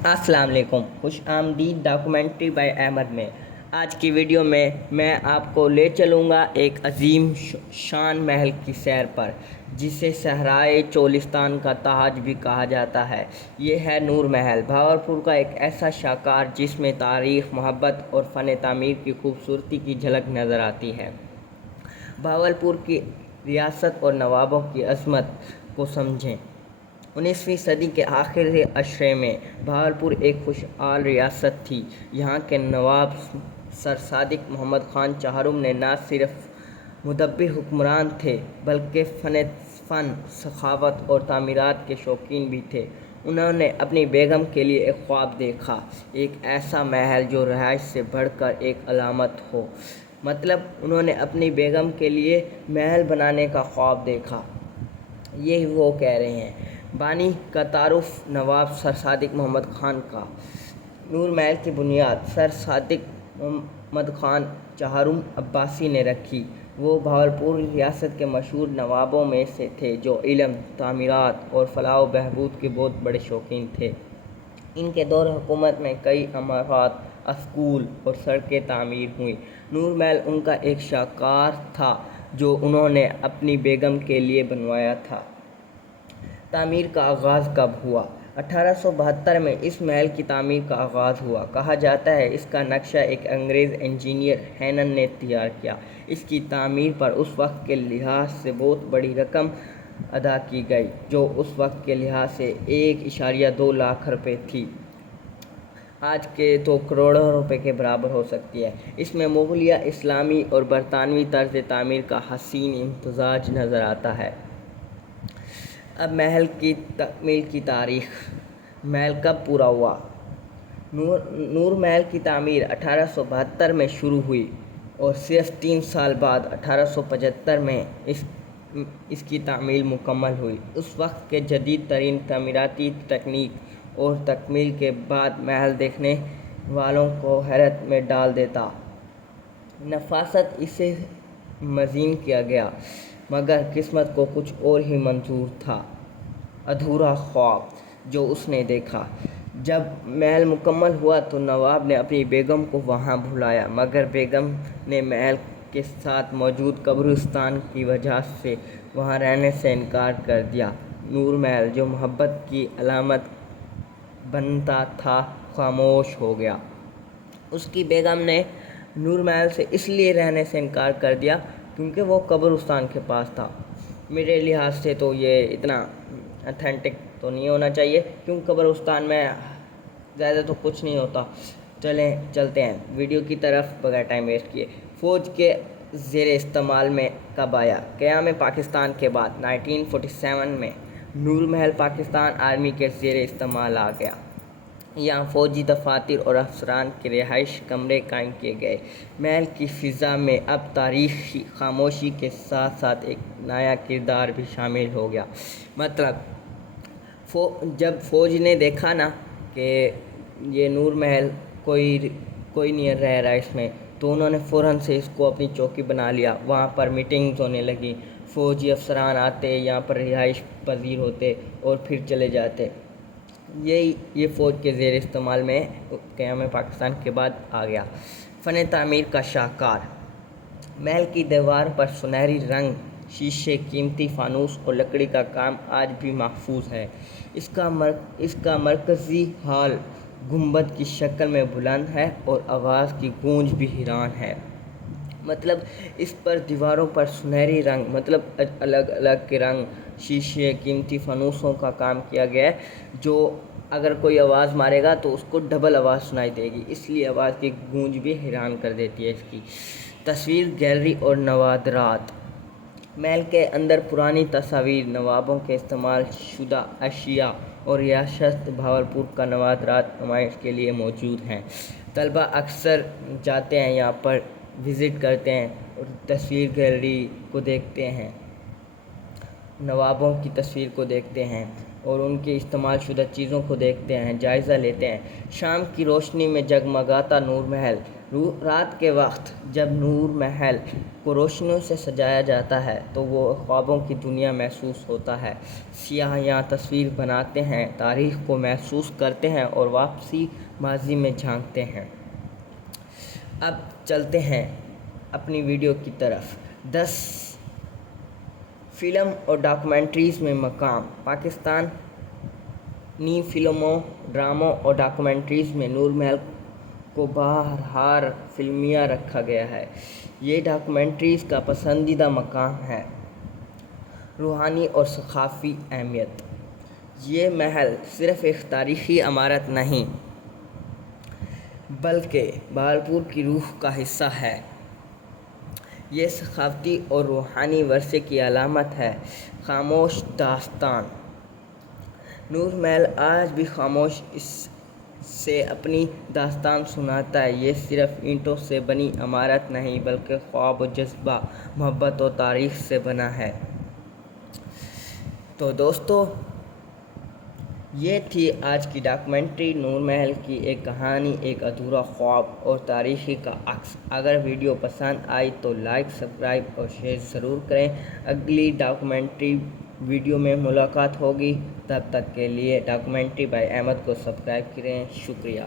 السلام علیکم، خوش آمدید ڈاکومنٹری بائی احمد میں۔ آج کی ویڈیو میں آپ کو لے چلوں گا ایک عظیم شان محل کی سیر پر، جسے صحرائے چولستان کا تاج بھی کہا جاتا ہے۔ یہ ہے نور محل، بھاولپور کا ایک ایسا شاہکار جس میں تاریخ، محبت اور فن تعمیر کی خوبصورتی کی جھلک نظر آتی ہے۔ بھاولپور کی ریاست اور نوابوں کی عظمت کو سمجھیں۔ 19ویں صدی کے آخری عشرے میں بھاولپور ایک خوشحال ریاست تھی۔ یہاں کے نواب سر صادق محمد خان چہارم نے نہ صرف مدبر حکمران تھے بلکہ فن، سخاوت اور تعمیرات کے شوقین بھی تھے۔ انہوں نے اپنی بیگم کے لیے ایک خواب دیکھا، ایک ایسا محل جو رہائش سے بڑھ کر ایک علامت ہو۔ مطلب انہوں نے اپنی بیگم کے لیے محل بنانے کا خواب دیکھا، یہ وہ کہہ رہے ہیں۔ بانی کا تعارف نواب سر صادق محمد خان کا۔ نور محل کی بنیاد سر صادق محمد خان چہارم عباسی نے رکھی۔ وہ بھاولپور ریاست کے مشہور نوابوں میں سے تھے جو علم، تعمیرات اور فلاح و بہبود کے بہت بڑے شوقین تھے۔ ان کے دور حکومت میں کئی عمارات، اسکول اور سڑکیں تعمیر ہوئیں۔ نور محل ان کا ایک شاہکار تھا جو انہوں نے اپنی بیگم کے لیے بنوایا تھا۔ تعمیر کا آغاز کب ہوا؟ 1872 میں اس محل کی تعمیر کا آغاز ہوا۔ کہا جاتا ہے اس کا نقشہ ایک انگریز انجینئر ہینن نے تیار کیا۔ اس کی تعمیر پر اس وقت کے لحاظ سے بہت بڑی رقم ادا کی گئی، جو اس وقت کے لحاظ سے 1.2 لاکھ روپے تھی۔ آج کے تو کروڑوں روپے کے برابر ہو سکتی ہے۔ اس میں مغلیہ، اسلامی اور برطانوی طرز تعمیر کا حسین امتزاج نظر آتا ہے۔ اب محل کی تکمیل کی تاریخ۔ محل کب پورا ہوا؟ نور محل کی تعمیر 1872 میں شروع ہوئی اور صرف 3 سال بعد 1875 میں اس کی تعمیل مکمل ہوئی۔ اس وقت کے جدید ترین تعمیراتی تکنیک اور تکمیل کے بعد محل دیکھنے والوں کو حیرت میں ڈال دیتا۔ نفاست اسے مزین کیا گیا، مگر قسمت کو کچھ اور ہی منظور تھا۔ ادھورا خواب جو اس نے دیکھا۔ جب محل مکمل ہوا تو نواب نے اپنی بیگم کو وہاں بلایا، مگر بیگم نے محل کے ساتھ موجود قبرستان کی وجہ سے وہاں رہنے سے انکار کر دیا۔ نور محل جو محبت کی علامت بنتا تھا، خاموش ہو گیا۔ اس کی بیگم نے نور محل سے اس لیے رہنے سے انکار کر دیا کیونکہ وہ قبرستان کے پاس تھا۔ میرے لحاظ سے تو یہ اتنا اتھینٹک تو نہیں ہونا چاہیے، کیونکہ قبرستان میں زیادہ تو کچھ نہیں ہوتا۔ چلتے ہیں ویڈیو کی طرف بغیر ٹائم ویسٹ کیے۔ فوج کے زیر استعمال میں کب آیا؟ قیام پاکستان کے بعد 1947 میں نور محل پاکستان آرمی کے زیر استعمال آ گیا۔ یہاں فوجی دفاتر اور افسران کے رہائش کمرے قائم کیے گئے۔ محل کی فضا میں اب تاریخی خاموشی کے ساتھ ساتھ ایک نیا کردار بھی شامل ہو گیا۔ مطلب جب فوج نے دیکھا نا کہ یہ نور محل کوئی نہیں رہ رہا اس میں، تو انہوں نے فوراً سے اس کو اپنی چوکی بنا لیا۔ وہاں پر میٹنگز ہونے لگی، فوجی افسران آتے، یہاں پر رہائش پذیر ہوتے اور پھر چلے جاتے۔ یہ فوج کے زیر استعمال میں قیام پاکستان کے بعد آ گیا۔ فن تعمیر کا شاہکار۔ محل کی دیوار پر سنہری رنگ، شیشے، قیمتی فانوس اور لکڑی کا کام آج بھی محفوظ ہے۔ اس کا مرکزی ہال گنبد کی شکل میں بلند ہے اور آواز کی گونج بھی حیران ہے۔ مطلب اس پر دیواروں پر سنہری رنگ، مطلب الگ الگ کے رنگ، شیشے، قیمتی فانوسوں کا کام کیا گیا ہے، جو اگر کوئی آواز مارے گا تو اس کو ڈبل آواز سنائی دے گی، اس لیے آواز کی گونج بھی حیران کر دیتی ہے اس کی۔ تصویر گیلری اور نوادرات۔ محل کے اندر پرانی تصاویر، نوابوں کے استعمال شدہ اشیاء اور ریاست بھاولپور کا نوادرات نمائش کے لیے موجود ہیں۔ طلباء اکثر جاتے ہیں، یہاں پر وزٹ کرتے ہیں اور تصویر گیلری کو دیکھتے ہیں، نوابوں کی تصویر کو دیکھتے ہیں۔ اور ان کے استعمال شدہ چیزوں کو دیکھتے ہیں، جائزہ لیتے ہیں۔ شام کی روشنی میں جگمگاتا نور محل۔ رات کے وقت جب نور محل کو روشنیوں سے سجایا جاتا ہے تو وہ خوابوں کی دنیا محسوس ہوتا ہے۔ سیاح یہاں تصویر بناتے ہیں، تاریخ کو محسوس کرتے ہیں اور واپسی ماضی میں جھانکتے ہیں۔ اب چلتے ہیں اپنی ویڈیو کی طرف۔ 10 فلم اور ڈاکومنٹریز میں مقام۔ پاکستانی فلموں، ڈراموں اور ڈاکومنٹریز میں نور محل کو بہرحال فلمیہ رکھا گیا ہے۔ یہ ڈاکومنٹریز کا پسندیدہ مقام ہے۔ روحانی اور ثقافتی اہمیت۔ یہ محل صرف ایک تاریخی عمارت نہیں بلکہ بہاولپور کی روح کا حصہ ہے۔ یہ ثقافتی اور روحانی ورثے کی علامت ہے۔ خاموش داستان۔ نور محل آج بھی خاموشی سے اپنی داستان سناتا ہے۔ یہ صرف اینٹوں سے بنی عمارت نہیں بلکہ خواب و جذبہ، محبت اور تاریخ سے بنا ہے۔ تو دوستو، یہ تھی آج کی ڈاکومنٹری نور محل کی ایک کہانی، ایک ادھورا خواب اور تاریخی کا عکس۔ اگر ویڈیو پسند آئی تو لائک، سبسکرائب اور شیئر ضرور کریں۔ اگلی ڈاکومنٹری ویڈیو میں ملاقات ہوگی، تب تک کے لیے ڈاکومنٹری بائی احمد کو سبسکرائب کریں۔ شکریہ۔